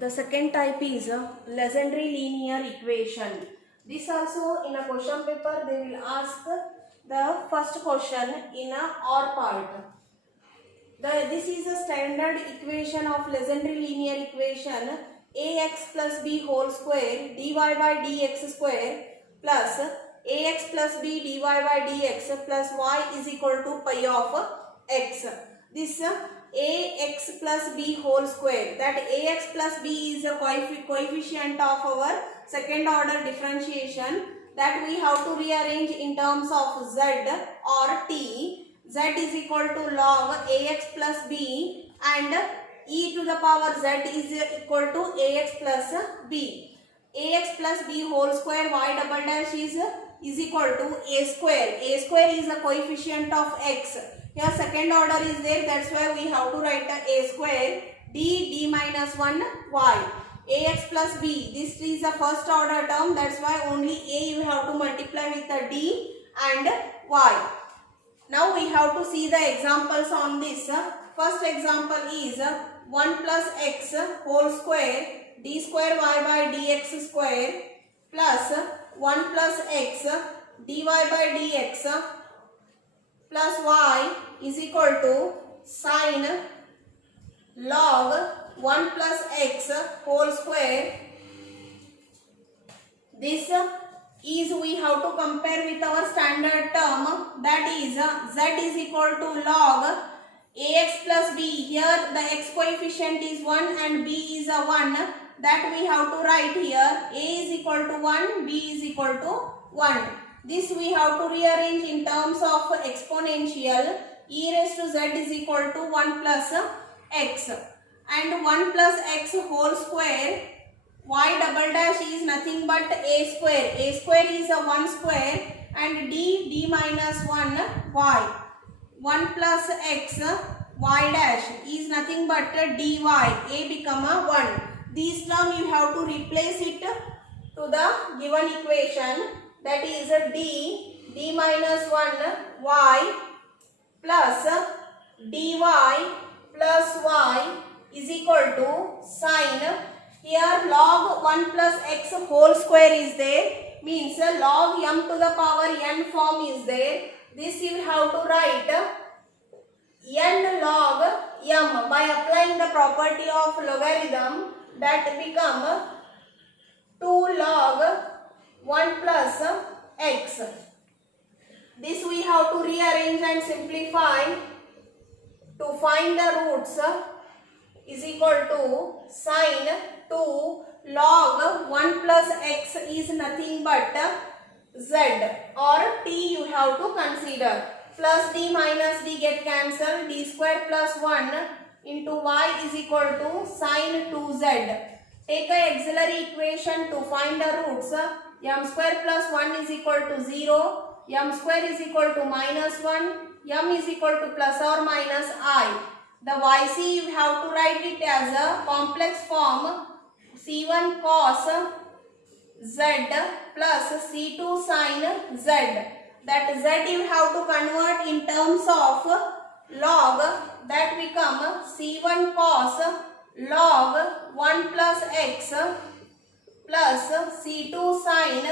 The second type is legendary linear equation. This also in a question paper they will ask the first question in a OR part. This is a standard equation of legendary linear equation ax plus b whole square dy by dx square plus ax plus b dy by dx plus y is equal to pi of x. This ax plus b whole square, that ax plus b is a coefficient of our second order differentiation, that we have to rearrange in terms of z or t. Z is equal to log ax plus b and e to the power z is equal to ax plus b. Ax plus b whole square y double dash is equal to a square. A square is a coefficient of x. Here second order is there, that's why we have to write a square d minus 1 y. Ax plus b, this is a first order term, that's why only a you have to multiply with the d and y. Now we have to see the examples on this. First example is 1 plus x whole square d square y by dx square plus 1 plus x dy by dx plus y is equal to sine log 1 plus x whole square. This is we have to compare with our standard term, that is z is equal to log ax plus b. Here the x coefficient is 1 and b is a 1, that we have to write here a is equal to 1, b is equal to 1. This we have to rearrange in terms of exponential. E raised to z is equal to 1 plus x and 1 plus x whole square. Y double dash is nothing but a square. A square is a 1 square and d minus 1 y. 1 plus x y dash is nothing but dy. A become a 1. These term you have to replace it to the given equation, that is d minus 1 y plus dy plus y is equal to sine. Here log 1 plus x whole square is there, means log m to the power n form is there. This you have to write n log m by applying the property of logarithm, that become 2 log 1 plus x. This we have to rearrange and simplify to find the roots is equal to sine 2 log 1 plus x is nothing but z or t you have to consider. Plus d minus d get cancelled, d square plus 1 into y is equal to sine 2z. Take a auxiliary equation to find the roots. M square plus 1 is equal to 0, m square is equal to minus 1, m is equal to plus or minus I. The yc you have to write it as a complex form c1 cos z plus c2 sin z. That z you have to convert in terms of log, that become c1 cos log 1 plus x plus c2 sin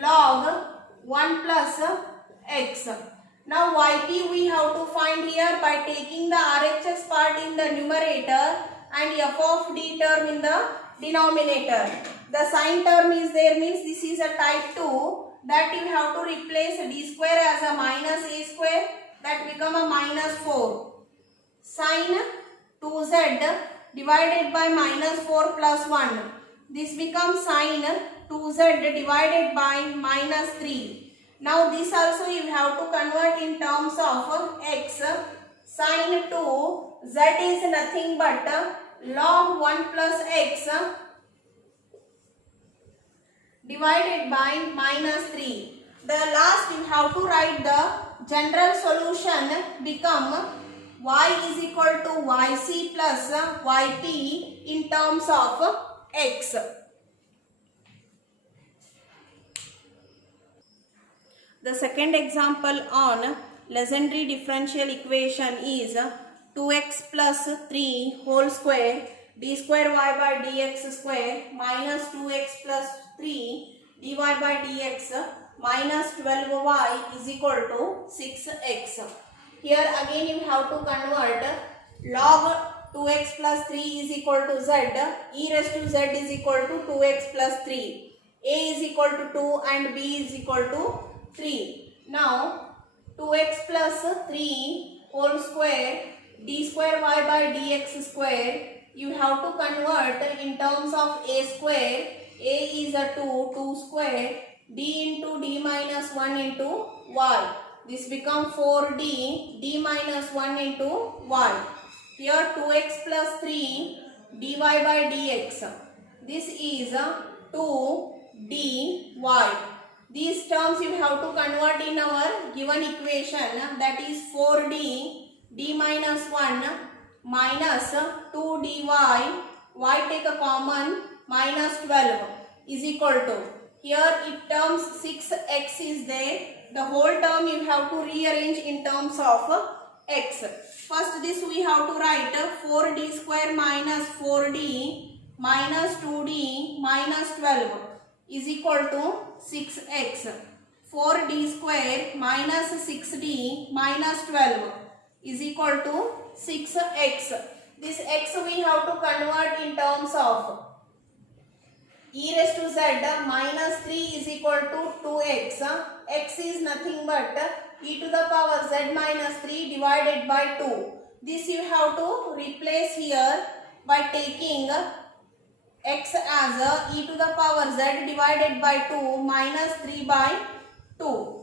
log 1 plus x. Now yp we have to find here by taking the RHS part in the numerator and f of d term in the denominator. The sine term is there, means this is a type 2, that you have to replace d square as a minus a square, that become a minus 4. Sine 2z divided by minus 4 plus 1. This becomes sine 2z divided by minus 3. Now this also you have to convert in terms of x. Sine 2 z is nothing but log 1 plus x divided by minus 3. The last you have to write the general solution, become y is equal to yc plus yp in terms of x. The second example on legendary differential equation is 2x plus 3 whole square d square y by dx square minus 2x plus 3 dy by dx minus 12y is equal to 6x. Here again you have to convert log 2x plus 3 is equal to z, e raised to z is equal to 2x plus 3, a is equal to 2 and b is equal to 3. Now 2x plus 3 whole square d square y by dx square you have to convert in terms of a square. A is a 2 square, d into d minus 1 into y. This become 4d, d minus 1 into y. Here 2x plus 3 dy by dx. This is 2dy. These terms you have to convert in our given equation, that is 4d d minus 1 minus 2 dy, y take a common, minus 12 is equal to, here it terms 6x is there, the whole term you have to rearrange in terms of x. First this we have to write 4d square minus 4d minus 2d minus 12 is equal to 6x. 4d square minus 6d minus 12 is equal to 6x. This x we have to convert in terms of e raised to z minus 3 is equal to 2x. X is nothing but e to the power z minus 3 divided by 2. This you have to replace here by taking x as e to the power z divided by 2 minus 3 by 2.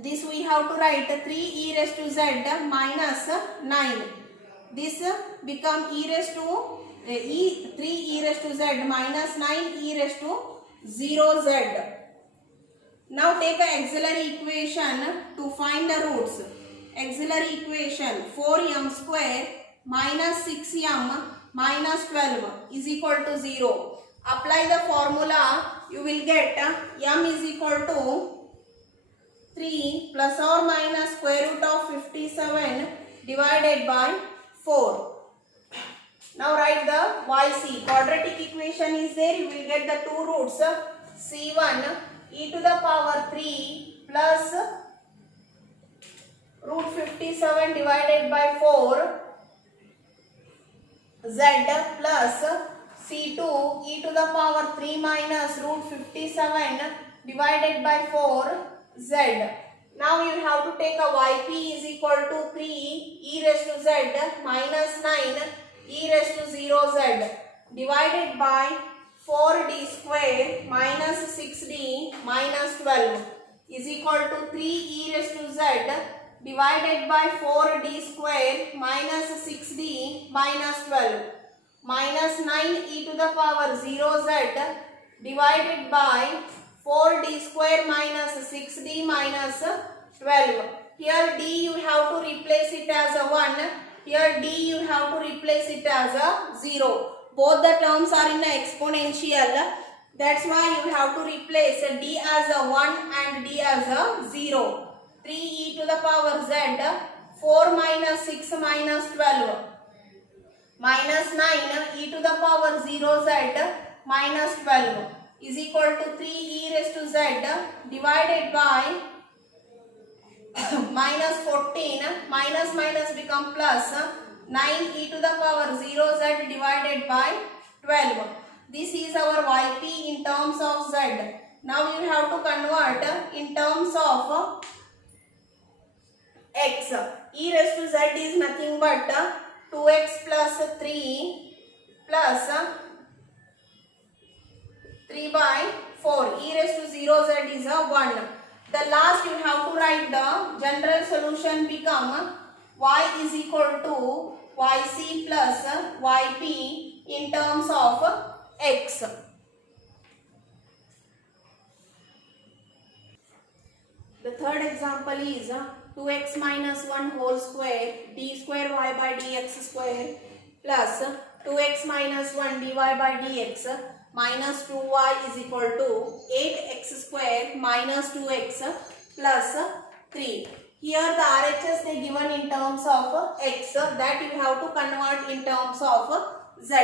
This we have to write 3 e raised to z minus 9. This become e raised to 3 e raised to z minus 9 e raised to 0 z. Now take an auxiliary equation to find the roots. Auxiliary equation 4m square minus 6m minus 12 is equal to 0. Apply the formula, you will get m is equal to 3 plus or minus square root of 57 divided by 4. Now write the YC. Quadratic equation is there. You will get the two roots. C1 e to the power 3 plus root 57 divided by 4 z plus C2 e to the power 3 minus root 57 divided by 4 z. Now you have to take a yp is equal to 3 e raised to z minus 9 e raised to 0 z divided by 4d square minus 6d minus 12 is equal to 3 e raised to z divided by 4d square minus 6d minus 12 minus 9 e to the power 0 z divided by 4d square minus 6d minus 12. Here d you have to replace it as a 1. Here d you have to replace it as a 0. Both the terms are in the exponential. That's why you have to replace d as a 1 and d as a 0. 3 e to the power z 4 minus 6 minus 12 minus 9 e to the power 0 z minus 12 is equal to 3 e raised to z divided by minus 14 minus minus become plus 9 e to the power 0 z divided by 12. This is our yp in terms of z. Now you have to convert in terms of x. E raised to z is nothing but 2x plus 3 plus 3 by 4. E raised to 0 z is a 1. The last you have to write the general solution become y is equal to yc plus yp in terms of x. The third example is 2x minus 1 whole square d square y by dx square plus 2x minus 1 dy by dx minus 2y is equal to 8x square minus 2x plus 3. Here the RHS they given in terms of x, that you have to convert in terms of z.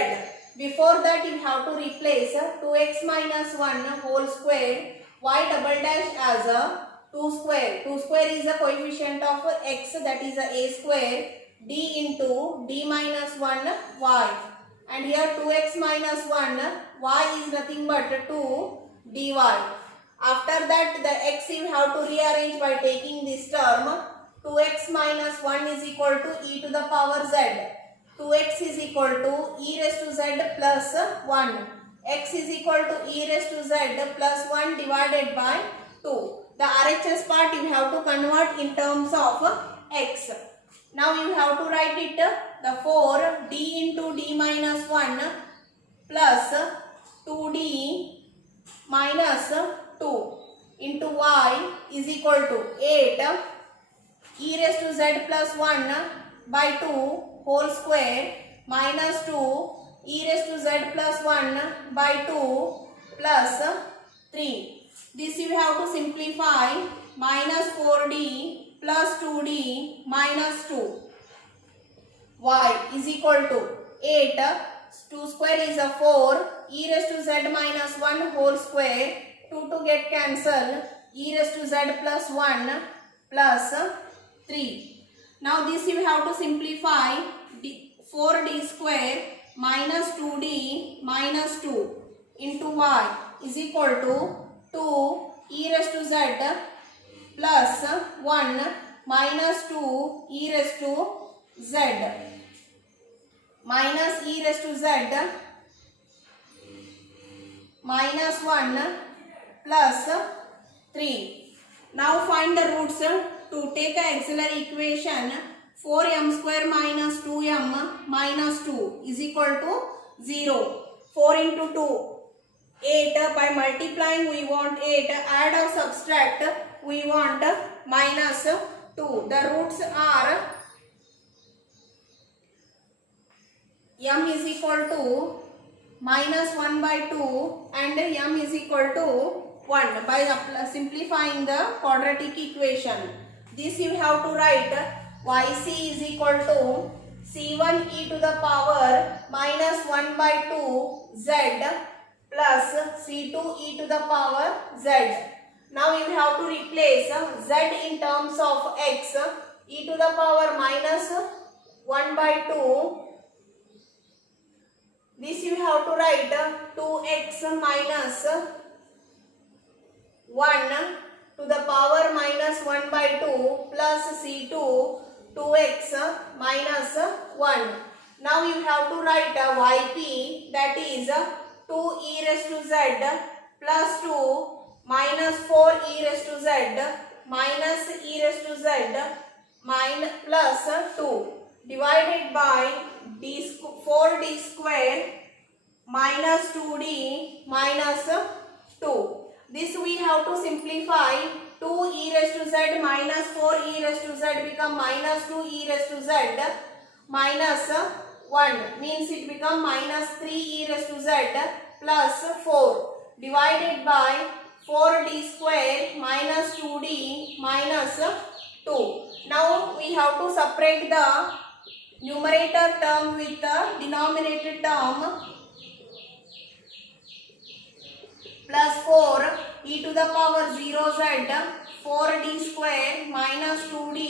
Before that you have to replace 2x minus 1 whole square y double dash as a 2 square. 2 square is the coefficient of x, that is a square, d into d minus 1 y. And here 2x minus 1 y is nothing but 2 dy. After that the x you have to rearrange by taking this term. 2x minus 1 is equal to e to the power z. 2x is equal to e raised to z plus 1. X is equal to e raised to z plus 1 divided by 2. The RHS part you have to convert in terms of x. Now you have to write it, the 4 d into d minus 1 plus 2d minus 2 into y is equal to 8 e raised to z plus 1 by 2 whole square minus 2 e raised to z plus 1 by 2 plus 3. This you have to simplify. Minus 4d plus 2d minus 2 y is equal to 8. 2 square is a 4. E raised to z minus 1 whole square. 2 to get cancelled. E raised to z plus 1 plus 3. Now this you have to simplify. 4d square minus 2d minus 2 into y is equal to 2 e raised to z plus 1 minus 2 e raised to z minus e raised to z minus 1 plus 3. Now find the roots. To take an auxiliary equation, 4m square minus 2m minus 2 is equal to 0. 4 into 2, 8. By multiplying we want 8. Add or subtract we want minus 2. The roots are m is equal to minus 1 by 2 and m is equal to 1 by simplifying the quadratic equation. This you have to write yc is equal to c1 e to the power minus 1 by 2 z plus c2 e to the power z. Now you have to replace z in terms of x, e to the power minus 1 by 2. This you have to write 2x minus 1 to the power minus 1 by 2 plus c2 2x minus 1. Now you have to write yp, that is 2 e raised to z plus 2 minus 4 e raised to z minus e raised to z minus plus 2 divided by 4d square minus 2d minus 2. This we have to simplify. 2 e raised to z minus 4 e raised to z become minus 2 e raised to z minus 1 means it become minus 3 e raised to z plus 4 divided by 4d square minus 2d minus 2. Now we have to separate the numerator term with the denominator term. Plus 4 e to the power 0 z 4d square minus 2d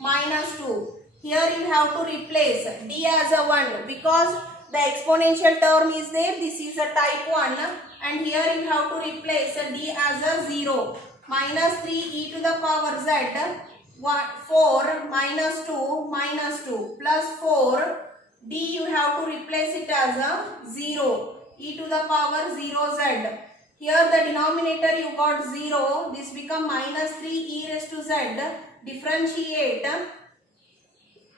minus 2. Here you have to replace d as a 1 because the exponential term is there. This is a type 1 and here you have to replace d as a 0. Minus 3 e to the power z 4 minus 2 minus 2 plus 4 d you have to replace it as a 0 e to the power 0 z. Here the denominator you got 0. This become minus 3 e raised to z. Differentiate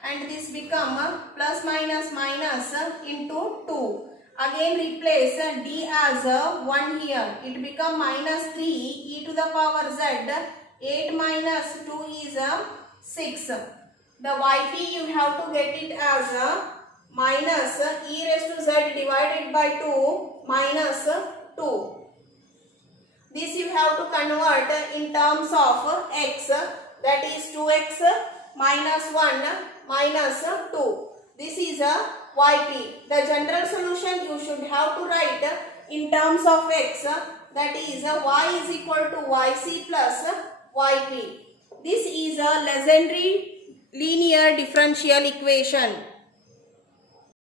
and this become plus minus minus into 2. Again replace d as 1 here. It become minus 3 e to the power z. 8 minus 2 is 6. The yp you have to get it as minus e raised to z divided by 2 minus 2. This you have to convert in terms of x. that is 2x minus 1 minus 2. This is a yp. The general solution you should have to write in terms of x, that is y is equal to yc plus yp. This is a Legendre linear differential equation.